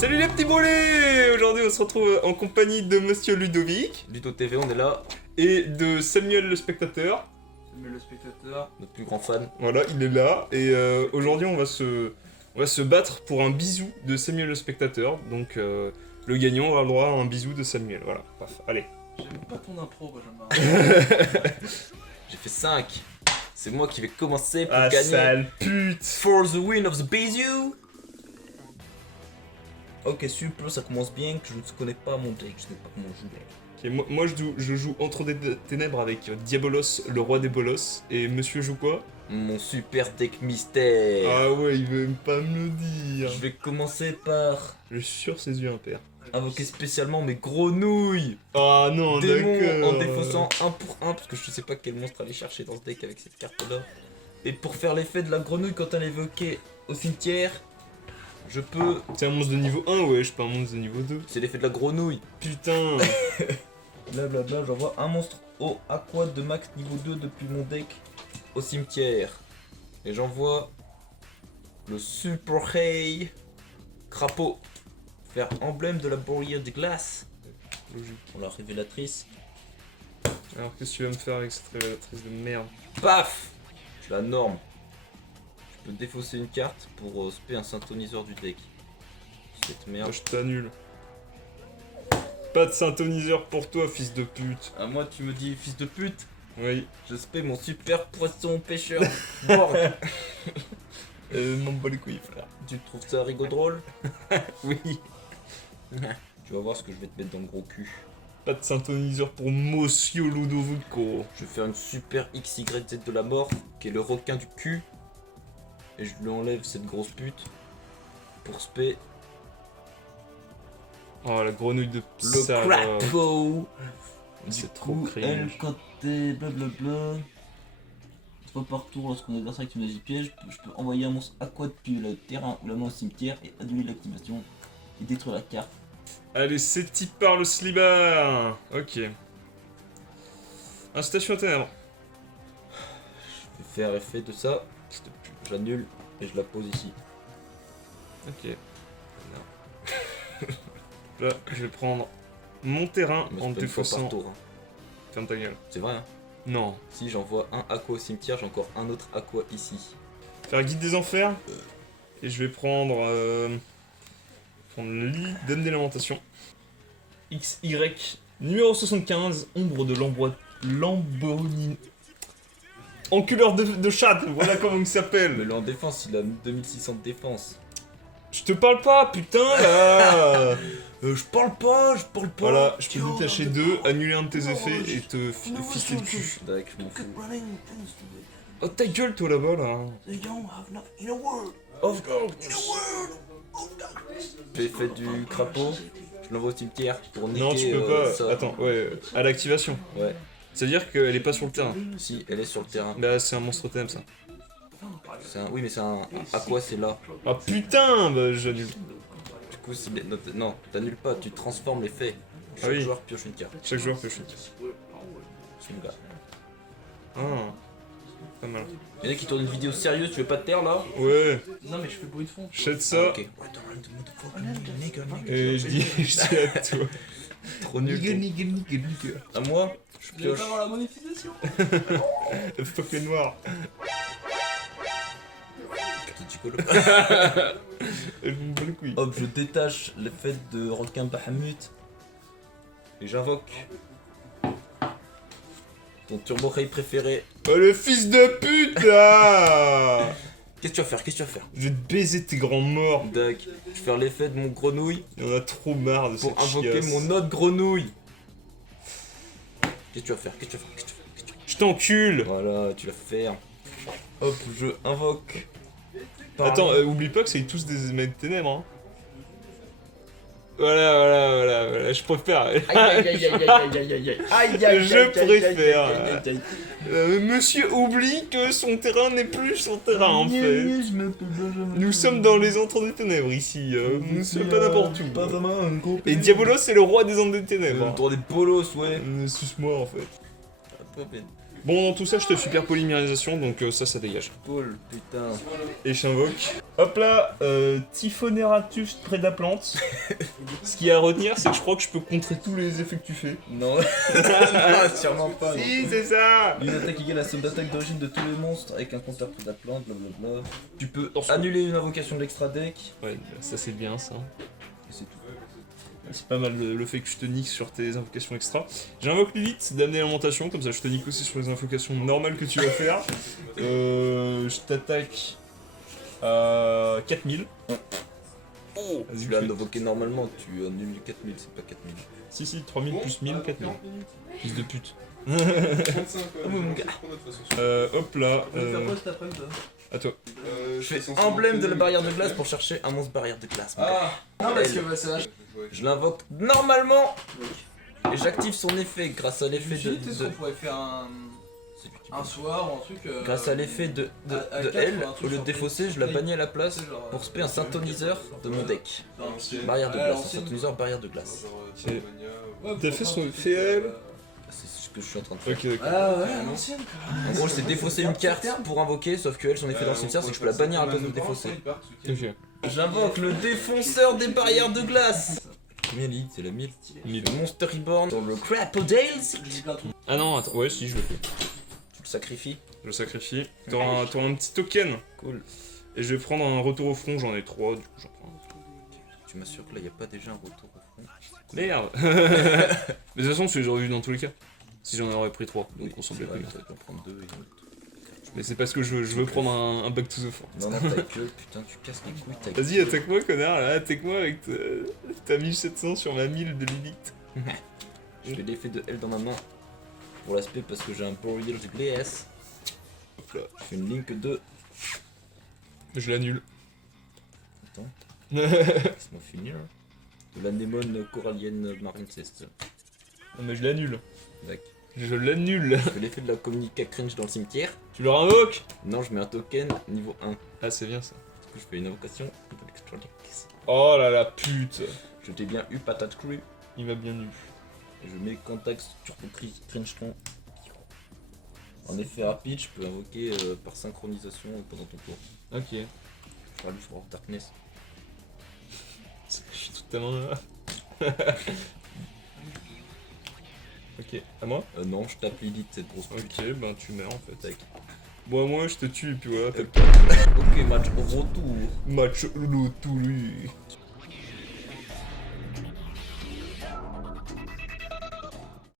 Salut les petits brûlés! Aujourd'hui on se retrouve en compagnie de Monsieur Ludovic. Ludo TV, on est là. Et de Samuel le spectateur. Samuel le spectateur, notre plus grand fan. Voilà, il est là. Et aujourd'hui on va se battre pour un bisou de Samuel le spectateur. Donc le gagnant aura le droit à un bisou de Samuel. Voilà, paf, allez. J'aime pas ton impro, Benjamin. J'ai fait 5. C'est moi qui vais commencer pour Ah gagner. sale pute! For the win of the bisou. Ok, super, ça commence bien, que je ne connais pas mon deck, je sais pas comment jouer. Ok, moi je joue Entre des ténèbres avec Diabolos, le roi des bolos. Et monsieur joue quoi? Mon super deck mystère. Ah ouais, il veut même pas me le dire. Je vais commencer par Je suis sur ses yeux impairs. invoquer spécialement mes grenouilles. Ah non, Démon d'accord. en défaussant 1 pour 1, parce que je sais pas quel monstre aller chercher dans ce deck avec cette carte-là. Et pour faire l'effet de la grenouille quand elle est évoquée au cimetière, je peux... C'est un monstre de niveau 1, ouais, je suis pas un monstre de niveau 2. C'est l'effet de la grenouille. Putain. Blablabla, j'envoie un monstre au aqua de max niveau 2 depuis mon deck au cimetière. Et j'envoie le Super Hay Crapaud. Faire emblème de la barrière de glace. Logique. Pour la révélatrice. Alors qu'est-ce que tu vas me faire avec cette révélatrice de merde? Paf! C'est la norme. Je peux défausser une carte pour spé un synthoniseur du deck. Cette merde. Moi je t'annule. Pas de synthoniseur pour toi, fils de pute. À moi tu me dis fils de pute. Oui. Je spé mon super poisson pêcheur. Board. M'en bats les couilles frère. Tu trouves ça rigolo drôle? Oui. Tu vas voir ce que je vais te mettre dans le gros cul. Pas de synthoniseur pour Monsieur Ludovico. Je vais faire une super XYZ de la mort, qui est le requin du cul. Et je lui enlève cette grosse pute. Pour spé Oh la grenouille de le salope. crapaud. C'est trop Elle, cringe. quand t'es blablabla. 3 par tour lorsqu'on adversaire avec une magie piège, je peux envoyer un monstre aqua depuis le terrain ou la main au cimetière et annuler l'activation et détruire la carte. Allez, c'est type par le slibard. Ok. Incitation à ténèbres. Je vais faire effet de ça. J'annule et je la pose ici. Ok. Là, je vais prendre mon terrain Mais en c'est pas une fois défaussant. par tour. Hein. Ferme ta gueule. C'est vrai hein. Non. Si j'envoie un aqua au cimetière, j'ai encore un autre aqua ici. Faire guide des enfers. Et je vais prendre. Prendre le lit, Dame des lamentations. XY. Numéro 75. Ombre de Lamborghini. Enculeur de chat, voilà comment il Mais s'appelle. là en défense, il a 2600 de défense. Je te parle pas, putain là. Je parle pas. Voilà, je peux détacher 2, annuler un de tes effets et te fister le cul. D'accord, je m'en fous. Oh ta gueule toi là-bas là. J'ai fait du crapaud, je l'envoie au cimetière pour niquer Non, tu peux pas. ça. Attends, ouais, à l'activation. Ouais, Ça veut dire qu'elle est pas sur le terrain. si, elle est sur le terrain. Bah, c'est un monstre thème ça. Oui, mais c'est un aqua, c'est là. Ah putain, bah j'annule. Du coup, c'est bien. Non, t'annules pas, tu transformes l'effet. Chaque Ah oui. joueur pioche une carte. Chaque joueur pioche une carte. Celui-là. Ah, pas mal. Y'en a qui tournent une vidéo sérieuse, tu veux pas te taire là? Ouais, Non mais je fais bruit de fond. jette Ah, ça. ok. Et je dis à toi. Trop nul. À moi, je Je vais pioche. pas avoir la monétisation. Fuck les noirs. Petit chicolo. Elle me bat le couille. Hop, je détache l'effet de requin Bahamut. Et j'invoque ton turbo ray préféré. Oh le fils de pute là. Qu'est-ce que tu vas faire? Qu'est-ce que tu vas faire? Je vais te baiser tes grands morts. Dac, je vais faire l'effet de mon grenouille Il y en a trop marre de pour cette invoquer chiasse. mon autre grenouille. Qu'est-ce que tu vas faire? Qu'est-ce que tu vas faire? Qu'est-ce que tu vas faire? Qu'est-ce que tu vas faire? Je t'encule. Voilà, tu vas faire. Hop, je invoque. Attends, oublie pas que c'est tous des mecs de ténèbres, hein. Voilà, je préfère. Je préfère. Monsieur oublie que son terrain n'est plus son terrain en fait. Nous sommes dans les entres des ténèbres ici, nous ne sommes pas n'importe où. Et Diabolos c'est le roi des entres des ténèbres. Tour des polos, ouais. Suce-moi en fait. Pas peine. Bon, dans tout ça, je te super polymérisation, donc ça dégage. Paul, putain. Et j'invoque. Hop là, Typhoneratus Prédaplante. Ce qu'il y a à retenir, c'est que je crois que je peux contrer tous les effets que tu fais. Non, sûrement pas. non. Si, c'est ça. Une attaque égale à la somme d'attaque d'origine de tous les monstres avec un compteur prédaplante, blablabla. Tu peux Attention. annuler une invocation de l'extra deck. Ouais, ça c'est bien ça. Et c'est tout. C'est pas mal le fait que je te nique sur tes invocations extra. J'invoque Lilith d'amener l'alimentation, comme ça je te nique aussi sur les invocations normales que tu vas faire. Je t'attaque à 4000. Oh, Vas-y, tu l'as fais. invoqué normalement, tu annules 4000, c'est pas 4000. Si, 3000 plus 1000, 4000. Fils de pute. 35 Ah oui, mon gars. Hop là. cet après-midi, toi À toi. Je fais emblème de la barrière de glace pour chercher un monstre barrière de glace. mon gars. Ah Non, parce que, bah, ça. Je l'invoque normalement et j'active son effet grâce à l'effet de, qu'on pourrait faire un C'est lui qui soir ou un truc. grâce à l'effet de à quatre, elle, un truc au lieu de sur défausser, je la bannis à la place C'est genre, pour spé un synthoniseur de mon deck. Barrière de glace, un synthoniseur barrière de glace. C'est- T'as fait son fait elle C'est ce que je suis en train de faire. Ok, d'accord. Ah ouais, l'ancienne quoi. En gros, c'est défausser une carte pour invoquer, sauf que elle, son effet dans le cimetière, c'est que je peux la bannir à la place de le défausser. Ok. J'invoque le défonceur des barrières de glace. Combien lit? C'est la 1000. 1000. Le Monster Reborn sur le Crapodales. J'ai plein de trucs. Ah non, attends, ouais, si, je le fais. Tu le sacrifies. Je le sacrifie. T'auras un petit token. Cool. Et je vais prendre un retour au front, j'en ai 3, du coup j'en prends un. Tu m'assures que là, y a pas déjà un retour au front. Merde. Mais de toute façon, tu les aurais eu dans tous les cas. Si j'en aurais pris 3, donc on s'en c'est plaît vrai, plus. t'aurais pu en prendre 2 et une autre. Mais c'est parce que je veux prendre un back to the fort. Non, non, ta gueule, putain, tu casses les couilles, ta gueule. Vas-y, attaque-moi, connard, là, attaque-moi avec ta 1700 sur ma 1000 de Lilith. Je fais l'effet de L dans ma main pour l'aspect parce que j'ai un Burial de glace. Hop là. Je fais une Link 2. Je l'annule. Attends, laisse-moi finir. De l'anémone corallienne marinceste. Non mais je l'annule. D'accord. Je l'annule. Je fais l'effet de la communica cringe dans le cimetière. Tu le invoques. Non, je mets un token niveau 1. Du Ah, c'est bien ça. coup, je fais une invocation de l'extradex. Oh là là, pute. Je t'ai bien eu, patate crue. Il m'a bien eu. Et je mets contact turbo cringe tron. En effet rapide, je peux invoquer par synchronisation pendant ton tour. Ok. Je rallume sur Darkness. Je suis toute ta main là. Ok, à moi. Non, je tape Lilith, cette grosse pute. Ok, ben tu meurs en fait. Tac. Bon, moi je te tue et puis voilà. Ok, match au retour. Match le tout lui.